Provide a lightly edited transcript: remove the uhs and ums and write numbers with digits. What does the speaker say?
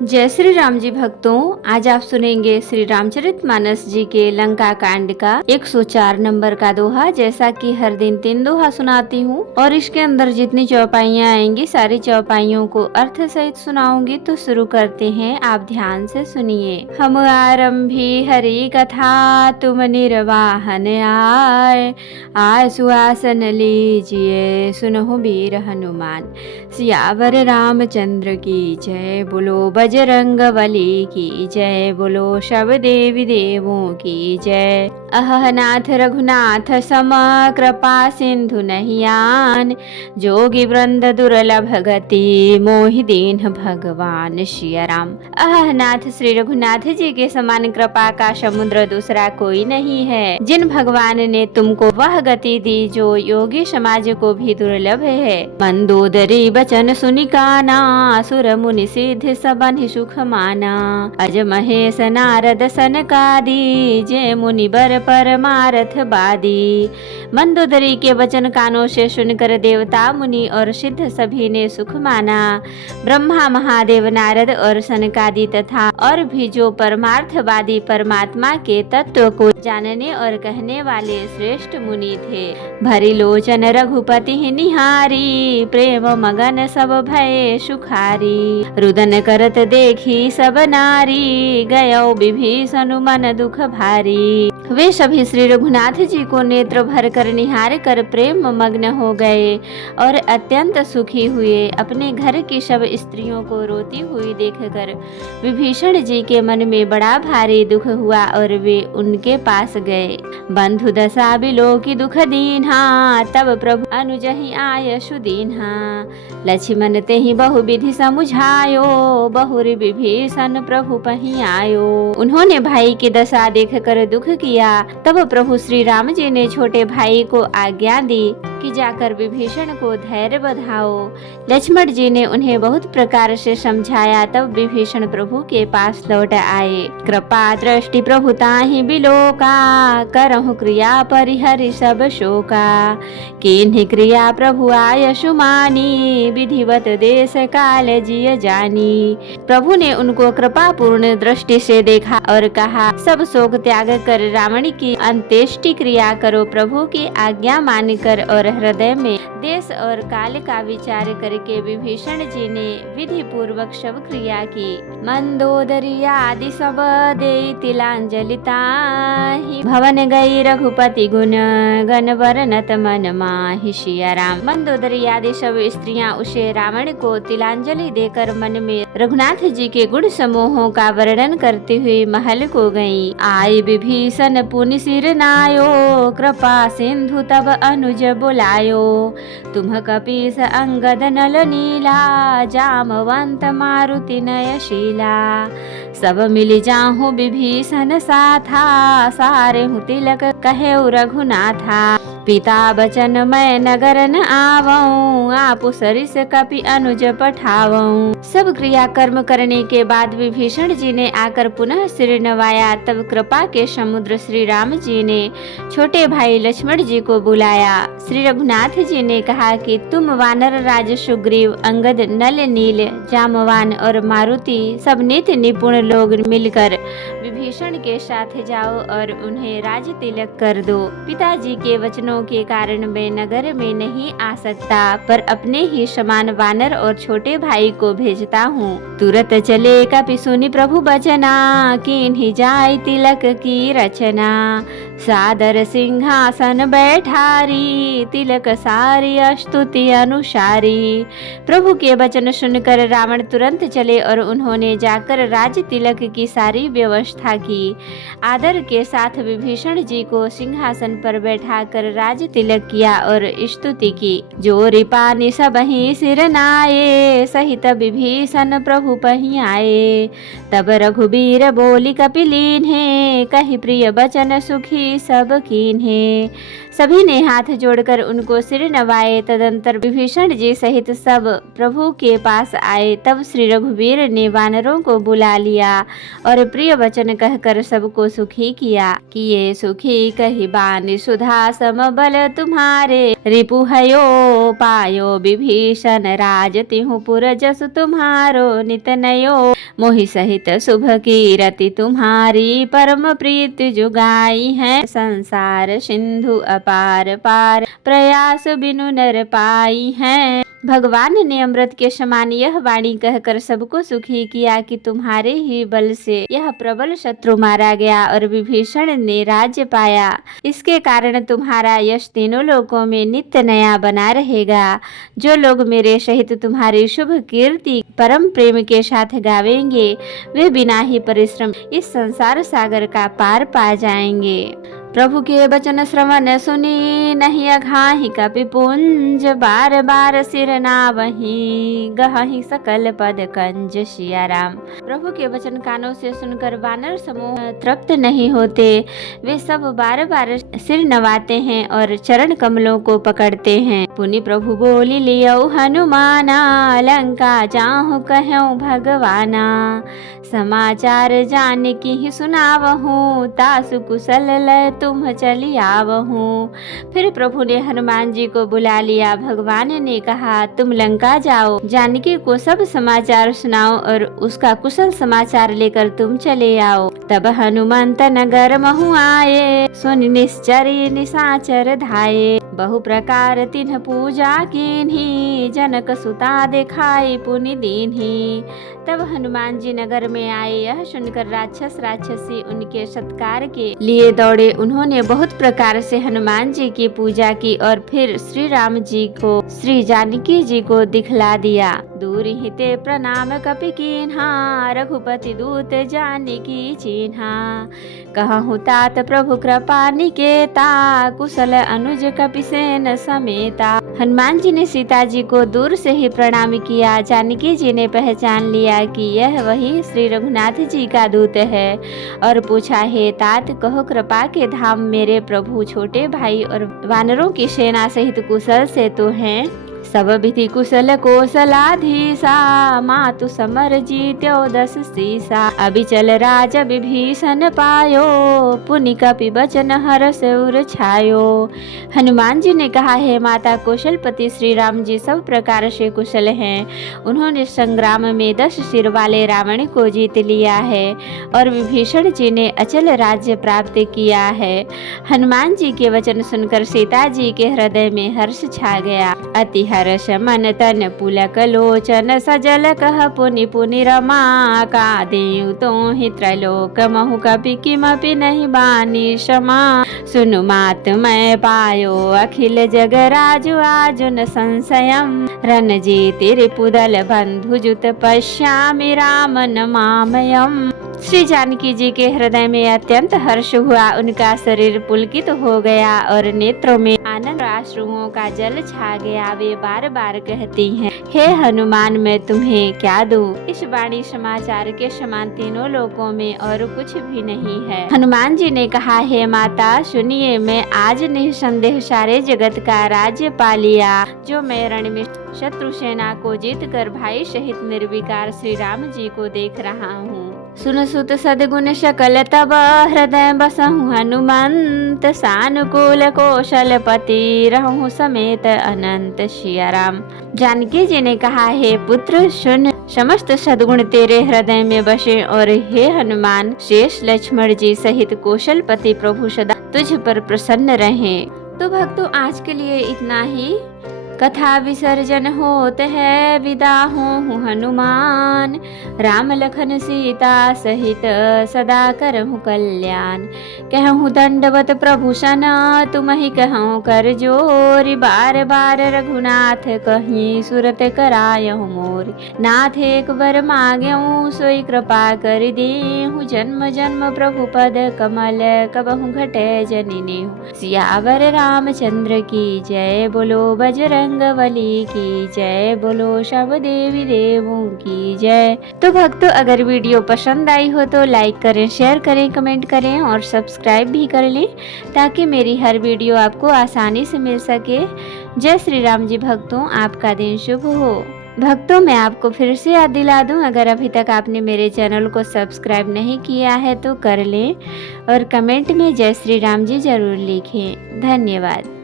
जय श्री राम जी भक्तों, आज आप सुनेंगे श्री रामचरितमानस जी के लंका कांड का 104 नंबर का दोहा। जैसा कि हर दिन 3 दोहा सुनाती हूँ और इसके अंदर जितनी चौपाइयाँ आएंगी सारी चौपाइयों को अर्थ सहित सुनाऊंगी। तो शुरू करते हैं, आप ध्यान से सुनिए। हम आरंभी हरि कथा, तुम निर्वाहन आय सुहासन लीजिए, सुनो वीर हनुमान। सियावर रामचंद्र की जय, बोलो बजरंग बली की जय, बोलो सब देवी देवों की जय। अहनाथ रघुनाथ सम, कृपा सिंधु नहीं आन, जोगी वृंद दुर्लभ गति, मोहि दीन भगवान सिया राम। अहनाथ श्री रघुनाथ जी के समान कृपा का समुद्र दूसरा कोई नहीं है। जिन भगवान ने तुमको वह गति दी जो योगी समाज को भी दुर्लभ है। मंदोदरी बचन सुनि काना, असुर मुनि सिद्ध सबन सुख माना, अज महेश नारद सनकादि, जय मुनि बर परमारथ बादी। मंदोदरी के वचन कानों से सुनकर देवता मुनि और सिद्ध सभी ने सुख माना। ब्रह्मा महादेव नारद और सनकादि तथा और भी जो परमार्थवादी परमात्मा के तत्व को जानने और कहने वाले श्रेष्ठ मुनि थे। भरी लोचन रघुपति निहारी, प्रेम मगन सब भय सुखारी, रुदन करत देखी सब नारी, गयो विभीषण मन दुख भारी। वे सभी श्री रघुनाथ जी को नेत्र भर कर निहार कर प्रेम मग्न हो गए और अत्यंत सुखी हुए। अपने घर की सब स्त्रियों को रोती हुई देखकर विभीषण जी के मन में बड़ा भारी दुख हुआ और वे उनके पास गए। बंधु दशा बिलो की दुख दीन्हा, तब प्रभु अनुजहि आय सुदीन्हा, लक्ष्मण तेहि बहु विधि समुझायो, बहुरी विभीषण प्रभु पहि आयो। उन्होंने भाई की दशा देखकर दुख किया। तब प्रभु श्री राम जी ने छोटे भाई को आज्ञा दी कि जाकर विभीषण को धैर्य बधाओ। लक्ष्मण जी ने उन्हें बहुत प्रकार से समझाया। तब विभीषण प्रभु के पास लौट आए। कृपा दृष्टि प्रभु ताहि बिलोका, करहु क्रिया परिहरि सब शोका, किन्हि क्रिया प्रभु आय सुमानी, विधिवत देश काल जिय जानी। प्रभु ने उनको कृपा पूर्ण दृष्टि से देखा और कहा, सब शोक त्याग कर रावण की अंत्येष्टि क्रिया करो। प्रभु की आज्ञा मानकर और हृदय में देश और काल का विचार करके विभीषण जी ने विधि पूर्वक शव क्रिया की। मंदोदरी आदि सब देई तिलांजलि ताहि, भवन गई रघुपति गुण गण वर्णत मन माहि सिया राम। मंदोदरी आदि सब स्त्रियां उसे रावण को तिलांजलि देकर मन में रघुनाथ जी के गुण समूहों का वर्णन करते हुए महल को गयी। आई विभीषण पुनि सिर नायो, कृपा सिंधु तब अनुज बुलायो, तुम कपीस अंगद नल नीला, जामवंत मारुति नयशीला, सब मिल जाहु विभीषण साथा, सारे हूँ तिलक कहे रघुनाथा, पिता बचन मैं नगर न आवऊं, आपु सरिस कपि अनुज पठावऊं। सब क्रिया कर्म करने के बाद विभीषण जी ने आकर पुनः सिर नवाया। तब कृपा के समुद्र श्री राम जी ने छोटे भाई लक्ष्मण जी को बुलाया। श्री रघुनाथ जी ने कहा कि तुम वानर राज सुग्रीव, अंगद, नल नील, जामवान और मारुति सब नित्य निपुण लोग मिलकर विभीषण के साथ जाओ और उन्हें राज तिलक कर दो। पिताजी के वचनों के कारण मैं नगर में नहीं आ सकता, पर अपने ही समान वानर और छोटे भाई को भेजता हूँ। तुरंत चले कपि सुनि प्रभु बचना, किन्हि जाय तिलक की रचना, सादर सिंहासन बैठारी, तिलक सारी स्तुति अनुसारी। प्रभु के वचन सुनकर रावण तुरंत चले और उन्होंने जाकर राज तिलक की सारी व्यवस्था की। आदर के साथ विभीषण जी को सिंहासन पर बैठाकर राज तिलक किया और स्तुति की। जो रिपानी सबहि सिर नाये, सहित विभीषण प्रभु पहि आए, तब रघुबीर बोली कपिलीन्हे, कहि प्रिय बचन सुखी सब कीन्हे, सभी ने हाथ जोड़कर उनको सिर नवाए। तदंतर विभीषण जी सहित सब प्रभु के पास आए। तब श्री रघुवीर ने वानरों को बुला लिया और प्रिय वचन कहकर सबको सुखी किया। किए सुखी कही बानी सुधा सम बल तुम्हारे, रिपु हयो पायो विभीषण राज तिहु पुर जसु तुम्हारो नित नयो, मोहि सहित शुभ कीरति तुम्हारी परम प्रीति जुगाई है, संसार सिंधु अपार पार प्रयास बिनु नर पाई है। भगवान ने अमृत के समान यह वाणी कहकर सबको सुखी किया कि तुम्हारे ही बल से यह प्रबल शत्रु मारा गया और विभीषण ने राज्य पाया। इसके कारण तुम्हारा यश तीनों लोकों में नित्य नया बना रहेगा। जो लोग मेरे सहित तुम्हारी शुभ कीर्ति परम प्रेम के साथ गावेंगे वे बिना ही परिश्रम इस संसार सागर का पार पा जाएंगे। प्रभु के वचन श्रवण सुनी नहीं अघाहि कपि पुंज, बार बार सिर नावहि गहहि सकल पद कंज सिया राम। प्रभु के वचन कानों से सुनकर वानर समूह तृप्त नहीं होते। वे सब बार बार सिर नवाते हैं और चरण कमलों को पकड़ते हैं। पुनि प्रभु बोली लियो हनुमाना, लंका जाहु कहूँ भगवाना, समाचार जान की ही सुनावहूँ, तासु कुशल लय तुम चली आवहूँ। फिर प्रभु ने हनुमान जी को बुला लिया। भगवान ने कहा तुम लंका जाओ, जानकी को सब समाचार सुनाओ और उसका कुशल समाचार लेकर तुम चले आओ। तब हनुमंत नगर महु आए, सुनि निश्चरी निशाचर धाये, बहु प्रकार तिन्ह पूजा कीन्ही, जनक सुता दिखाई पुनि दीन्ही। तब हनुमान जी नगर में आए। यह सुनकर राक्षस राक्षसी उनके सत्कार के लिए दौड़े। उन्होंने बहुत प्रकार से हनुमान जी की पूजा की और फिर श्री राम जी को श्री जानकी जी को दिखला दिया। दूर हिते प्रणाम कपि कीन्हा, रघुपति दूत जानकी चिन्हा, कहूँ तात प्रभु कृपा निकेता, कुशल अनुज कपि सेन समेता। हनुमान जी ने सीता जी को दूर से ही प्रणाम किया। जानकी जी ने पहचान लिया कि यह वही श्री रघुनाथ जी का दूत है और पूछा, हे तात कहो कृपा के धाम मेरे प्रभु छोटे भाई और वानरों की सेना सहित कुशल से तो हैं। सब विधि कुशल कौशलाधीसा, मातु समर जीत्यो 10 सीसा, अभिचल राज विभीषण पायो, पुनि कपि बचन हर्ष उर छायो। हनुमान जी ने कहा, है माता कौशलपति श्री राम जी सब प्रकार से कुशल हैं। उन्होंने संग्राम में 10 सिर वाले रावण को जीत लिया है और विभीषण जी ने अचल राज्य प्राप्त किया है। हनुमान जी के वचन सुनकर सीता जी के हृदय में हर्ष छा गया। अति हर्ष मन तन पुलक लोचन, सजल कह पुनि पुनि रमा, का देव तो ही त्रैलोक महु कपि किमपि नहीं बानी क्षमा। सुनु मात मैं पायो अखिल जग राजु आजुन संशयम, रन जीति रिपुदल बंधु जुत पश्यामि राम नमामयम्। श्री जानकी जी के हृदय में अत्यंत हर्ष हुआ। उनका शरीर पुलकित हो गया और नेत्रों में आनंद आश्रुओं का जल छा गया। वे बार बार कहती हैं, हे हनुमान मैं तुम्हें क्या दूं? इस वाणी समाचार के समान तीनों लोकों में और कुछ भी नहीं है। हनुमान जी ने कहा, हे माता सुनिए, मैं आज निसंदेह सारे जगत का राज्य पा लिया। जो मैं रण में शत्रु सेना को जीत कर भाई सहित निर्विकार श्री राम जी को देख रहा हूँ। सुन सुत सदगुण सकल तब हृदय बसहु हनुमंत, सानुकूल कौशलपति रहूं समेत अनंत सिया राम। जानकी जी ने कहा, हे पुत्र सुन, समस्त सद्गुण तेरे हृदय में बसे और हे हनुमान शेष लक्ष्मण जी सहित कौशलपति प्रभु सदा तुझ पर प्रसन्न रहें। तो भक्तों आज के लिए इतना ही। कथा विसर्जन होत है, विदा हूँ हनुमान, राम लखन सीता सहित सदा करहु कल्याण। कहूँ दंडवत प्रभु सना, तुम ही कहूँ कर जोरी, बार बार रघुनाथ कहीं सुरत करायहु मोरी। नाथ एक बर मांग्यऊ सोई कृपा कर देहु, जन्म जन्म प्रभु पद कमल कबहु घटे जनिनेहु। सियावर रामचंद्र की जय, बोलो बजरंग बजरंगबली की जय। बोलो सब देवी देवों की जय। तो भक्तों, अगर वीडियो पसंद आई हो तो लाइक करें, शेयर करें, कमेंट करें और सब्सक्राइब भी कर लें ताकि मेरी हर वीडियो आपको आसानी से मिल सके। जय श्री राम जी भक्तों, आपका दिन शुभ हो। भक्तों, मैं आपको फिर से याद दिला दूं, अगर अभी तक आपने मेरे चैनल को सब्सक्राइब नहीं किया है तो कर लें और कमेंट में जय श्री राम जी जरूर लिखें। धन्यवाद।